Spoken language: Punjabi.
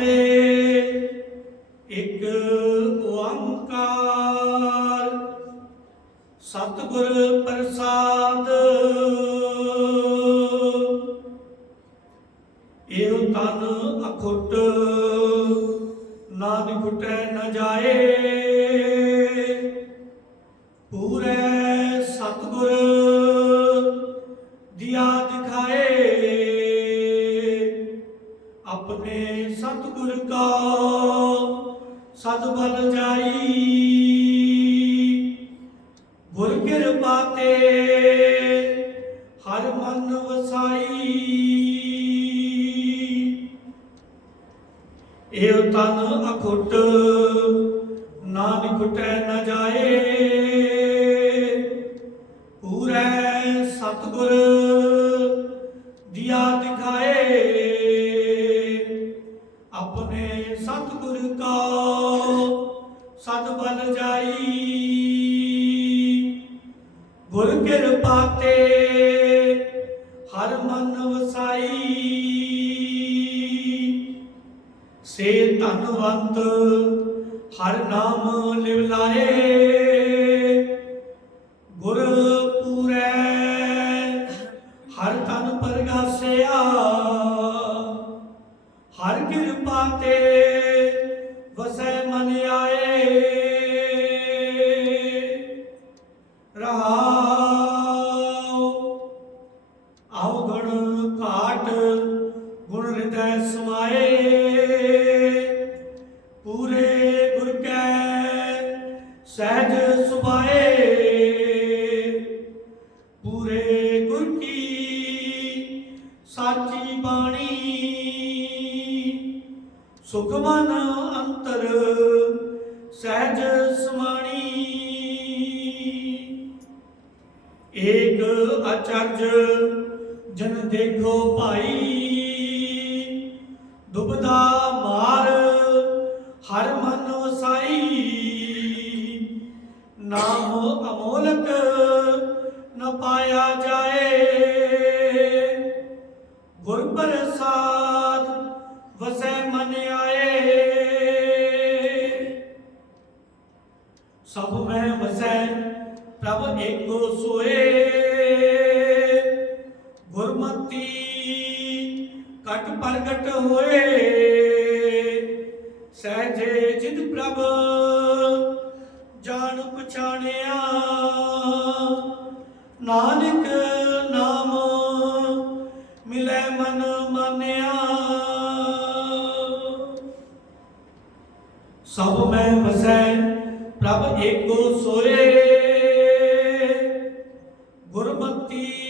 ਦੇ ਇੱਕ ਓੰਕਾਰ। ਸਤਿਗੁਰ ਪ੍ਰਸਾਦ। ਇਹੋ ਤਨ ਅਖੁੱਟ ਨਾ ਨਿਖੁਟੈ ਨਾ ਜਾਏ। ਪੂਰੇ ਸਤਿਗੁਰ ਦਿਆ ਦਿਖਾਏ ਸਤਿਗੁਰ ਕਾ ਸਦ ਬਲ ਜਾਈ। ਗੁਰ ਕਿਰਪਾ ਤੇ ਹਰ ਮਨ ਵਸਾਈ। ਇਹ ਤਨ ਅਖੁੱਟ ਨਾ ਨਿਖੁਟੈ ਨ ਜਾਏ। ਪੂਰੇ ਸਤਿਗੁਰ, ਦਿਆ ਦਿਖਾਏ। ਕਾ ਸਦ ਬਲ ਜਾਈ। ਗੁਰ ਕਿਰਪਾ ਤੇ ਹਰ ਮਨ ਵਸਾਈ। ਸੇ ਧਨਵੰਤ ਹਰ ਨਾਮ ਲਿਵ ਲਾਏ ਅਵਗਣ ਘਾਟ ਗੁਣ ਹਿਰਦੈ ਸਮਾਏ। ਪੂਰੇ ਗੁਰ ਕੈ ਸਹਿਜ ਸੁਭਾਏ। ਪੂਰੇ ਗੁਰ ਕੀ ਸਾਚੀ ਬਾਣੀ। ਸੁਖਮਨ ਅੰਤਰ ਸਹਿਜ ਸਮਾਣੀ। ਏਕ ਅਚਰਜ ਜਨ ਦੇਖੋ ਭਾਈ, ਦੁਬਦਾ ਮਾਰ ਹਰ ਮਨ ਵਸਾਈ ਨਾਮ ਅਮੋਲਕ ਨ ਪਾਇਆ ਜਾਏ। ਗੁਰ ਪ੍ਰਸਾਦ ਵਸੈ ਮਨ ਆਏ। ਸਭ ਮੈਂ ਵਸੈ ਪ੍ਰਭ ਏਕੋ ਸੋਏ। ਗੁਰਮਤੀ ਕਟ ਪ੍ਰਗਟ ਹੋਏ। ਸਹਜੇ ਜਿਤ ਪ੍ਰਭ ਜਾਣ ਪਛਾਣਿਆ। ਨਾਨਕ ਨਾਮ ਮਿਲੇ ਮਨ ਮਾਨਿਆ। ਸਭ ਮੈਂ ਵਸੈ, ਪ੍ਰਭ ਏਕੋ ਸੋਏ। ਗੁਰਮਤੀ